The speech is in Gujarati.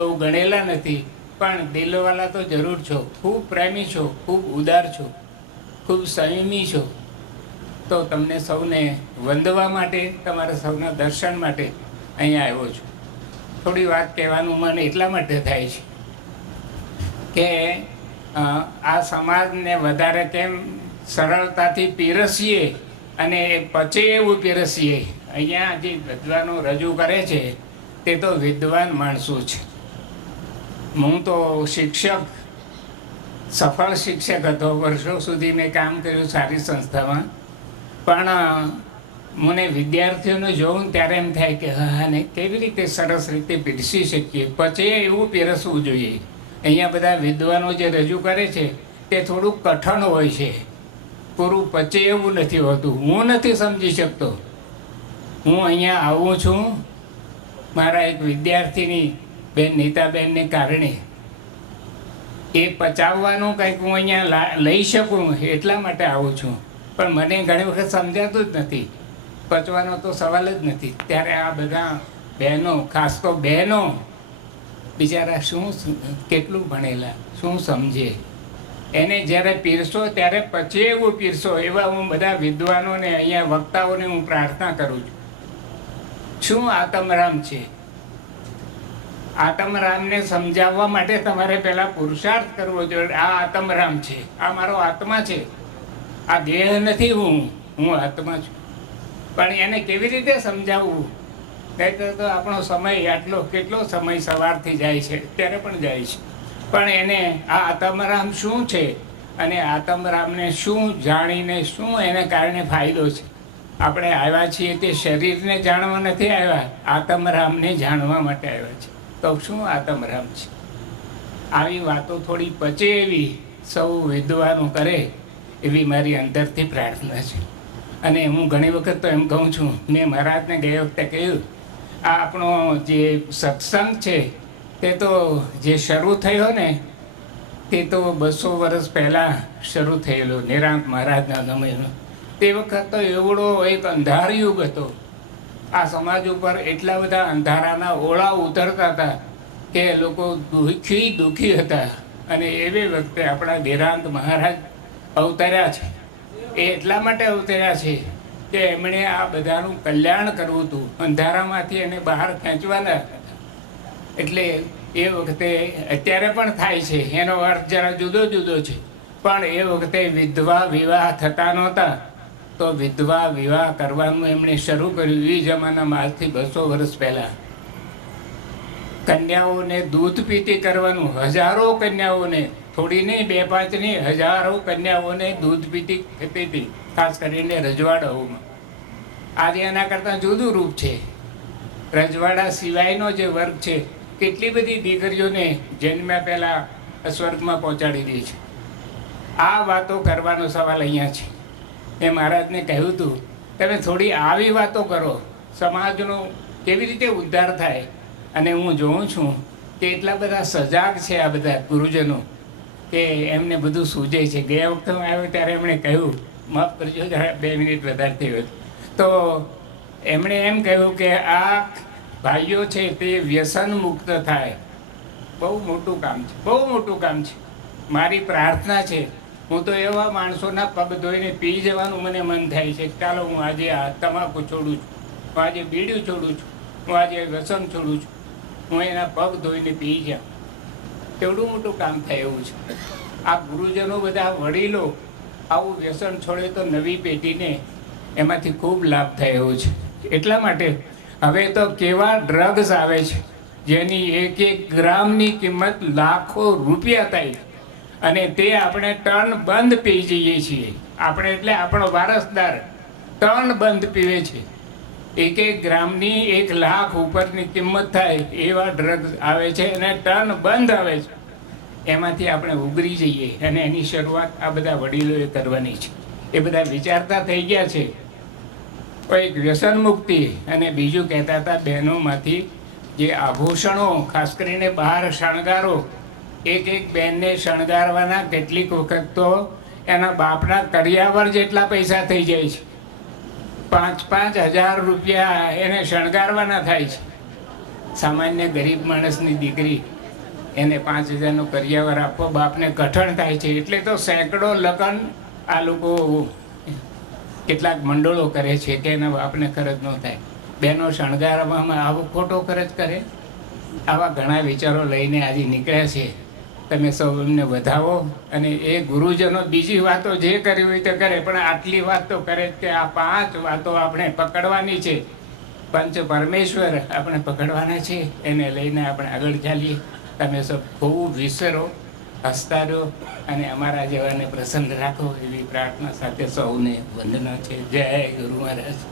બહુ ગણેલા નથી, પણ દિલવાલા તો જરૂર છો. ખૂબ પ્રેમી છો, ખૂબ ઉદાર છો, ખૂબ સંયમી છો. તો તમને સૌને વંદવા માટે, તમારા સૌના દર્શન માટે અહીંયા આવ્યો છું. થોડી વાત કહેવાનું મન એટલા માટે થાય છે કે આ સમાજને વધારે કેમ સરળતાથી પીરસીએ અને પચે એવું પીરસીએ. અહીંયા જે વિદ્વાનો રજૂ કરે છે તે તો વિદ્વાન માણસો છે. હું તો શિક્ષક, સફળ શિક્ષક હતો. વર્ષો સુધી મેં કામ કર્યું સારી સંસ્થામાં. પણ મને વિદ્યાર્થીઓને જોઉં ત્યારે એમ થાય કે હા, ને કેવી રીતે સરસ રીતે પીરસી શકીએ, પછી એવું પીરસવું જોઈએ. અહીંયા બધા વિદ્વાનો જે રજૂ કરે છે તે થોડુંક કઠણ હોય છે, પૂરું પચે એવું નથી હોતું. હું નથી સમજી શકતો. હું અહીંયા આવું છું મારા એક વિદ્યાર્થીની બેન નીતાબેનને કારણે. એ પચાવવાનું કંઈક હું અહીંયા લઈ શકું એટલા માટે આવું છું. પણ મને ઘણી વખત સમજાતું જ નથી, પચવાનો તો સવાલ જ નથી. ત્યારે આ બધા બહેનો, ખાસ તો બહેનો બિચારા શું કેટલું ભણેલા, શું સમજે, એને જ્યારે પીરસો ત્યારે પછી એવું પીરસો. એવા હું બધા વિદ્વાનોને, અહીંયા વક્તાઓને હું પ્રાર્થના કરું છું. શું આત્મરામ છે? આત્મરામને સમજાવવા માટે તમારે પહેલાં પુરુષાર્થ કરવો જોઈએ. આ આત્મરામ છે, આ મારો આત્મા છે, આ દેહ નથી. હું આત્મા છું. પણ એને કેવી રીતે સમજાવવું? નહીંતર તો આપણો સમય આટલો, કેટલો સમય સવારથી જાય છે, ત્યારે પણ જાય છે. પણ એને આ આત્મરામ શું છે અને આત્મરામને શું જાણીને શું એને કારણે ફાયદો છે. આપણે આવ્યા છીએ તે શરીરને જાણવા નથી આવ્યા, આત્મરામને જાણવા માટે આવ્યા છે. તો શું આત્મરામ છે? આવી વાતો થોડી પચે એવી સૌ વિદ્વાનો કરે એવી મારી અંદરથી પ્રાર્થના છે. અને હું ઘણી વખત તો એમ કહું છું, મેં મહારાજને ગઈ વખતે કહ્યું, આ આપણો જે સત્સંગ છે તે તો જે શરૂ થયો ને તે તો 200 વર્ષ પહેલાં શરૂ થયેલો, નિરાંત મહારાજના સમયનો. તે વખત તો એવડો એક અંધાર યુગ હતો. આ સમાજ ઉપર એટલા બધા અંધારાના ઓળા ઉતરતા હતા કે લોકો દુઃખી હતા. અને એવી વખતે આપણા નિરાંત મહારાજ અવતર્યા છે. એ એટલા માટે અવતર્યા છે કે એમણે આ બધાનું કલ્યાણ કરવું હતું, અંધારામાંથી એને બહાર ખેંચવાના હતા. એટલે એ વખતે, અત્યારે પણ થાય છે, એનો અર્થ જરા જુદો જુદો છે. પણ એ વખતે વિધવા વિવાહ થતા નહોતા, તો વિધવા વિવાહ કરવાનું એમણે શરૂ કર્યું. એ જમાનામાં આજથી 200 વર્ષ પહેલાં કન્યાઓને દૂધ પીતી કરવાનું. હજારો કન્યાઓને, થોડી નહીં, 2-5 નહીં, હજારો કન્યાઓને દૂધ પીતી થતી હતી, ખાસ કરીને રજવાડાઓમાં. આજે એના કરતાં જુદું રૂપ છે. રજવાડા સિવાયનો જે વર્ગ છે, કેટલી બધી દીકરીઓને જન્મ્યા પહેલાં સ્વર્ગમાં પહોંચાડી દે છે. આ વાતો કરવાનો સવાલ અહીંયા છે. મેં મહારાજને કહ્યું હતું, તમે થોડી આવી વાતો કરો, સમાજનો કેવી રીતે ઉદ્ધાર થાય. અને હું જોઉં છું કે એટલા બધા સજાગ છે આ બધા ગુરુજનો કે એમને બધું સૂઝે છે. ગયા વખતે હું આવ્યો ત્યારે એમણે કહ્યું, માફ કરજો, 2 મિનિટ વધારે થઈ ગયો, તો એમણે એમ કહ્યું કે આ ભાઈઓ છે તે વ્યસન મુક્ત થાય. બહુ મોટું કામ છે, બહુ મોટું કામ છે. મારી પ્રાર્થના છે, હું તો એવા માણસોના પગ ધોઈને પી જવાનું મને મન થાય છે. ચાલો, હું આજે આ તમાકુ છોડું છું, હું આજે બીડીયું છોડું છું, હું આજે વ્યસન છોડું છું, હું એના પગ ધોઈને પી જાઉં. કેવડું મોટું કામ થાય એવું છે. આ ગુરુજનો, બધા વડીલો આવું વ્યસન છોડે તો નવી પેઢીને એમાંથી ખૂબ લાભ થાય એવું છે. એટલા માટે હવે તો કેવા ડ્રગ્સ આવે છે જેની 1-1 ગ્રામની કિંમત લાખો રૂપિયા થાય, અને તે આપણે ટન બંધ પી જઈએ છીએ. આપણે એટલે આપણો વારસદાર ટન બંધ પીવે છે. 1-1 ગ્રામની 1 લાખ ઉપરની કિંમત થાય એવા ડ્રગ્સ આવે છે, અને ટન બંધ આવે છે. એમાંથી આપણે ઉગરી જઈએ, અને એની શરૂઆત આ બધા વડીલોએ કરવાની છે. એ બધા વિચારતા થઈ ગયા છે. એક વ્યસન મુક્તિ, અને બીજું કહેતા હતા બહેનોમાંથી જે આભૂષણો, ખાસ કરીને બહાર શણગારો, 1-1 બહેનને શણગારવાના કેટલીક વખત તો એના બાપના કરિયાવર જેટલા પૈસા થઈ જાય છે. 5-5 હજાર રૂપિયા એને શણગારવાના થાય છે. સામાન્ય ગરીબ માણસની દીકરી એને 5,000નું કરિયાવર આપવો બાપને કઠણ થાય છે. એટલે તો સેંકડો લગ્ન આ લોકો કેટલાક મંડળો કરે છે કે એના બાપને ખર્ચ ન થાય. બહેનો શણગારવામાં આવો ખોટો ખર્ચ કરે. આવા ઘણા વિચારો લઈને આજે નીકળ્યા છે. તમે સૌ એમને વધાવો. અને એ ગુરુજનો બીજી વાતો જે કરી હોય તે કરે, પણ આટલી વાત તો કરે કે આ 5 વાતો આપણે પકડવાની છે. પંચ પરમેશ્વર આપણે પકડવાના છે, એને લઈને આપણે આગળ ચાલીએ. તમે સૌ ખૂબ વિસરો, હસતા રહો અને અમારા જેવાને પ્રસન્ન રાખો એવી પ્રાર્થના સાથે સૌને વંદના છે. જય ગુરુ મહારાજ.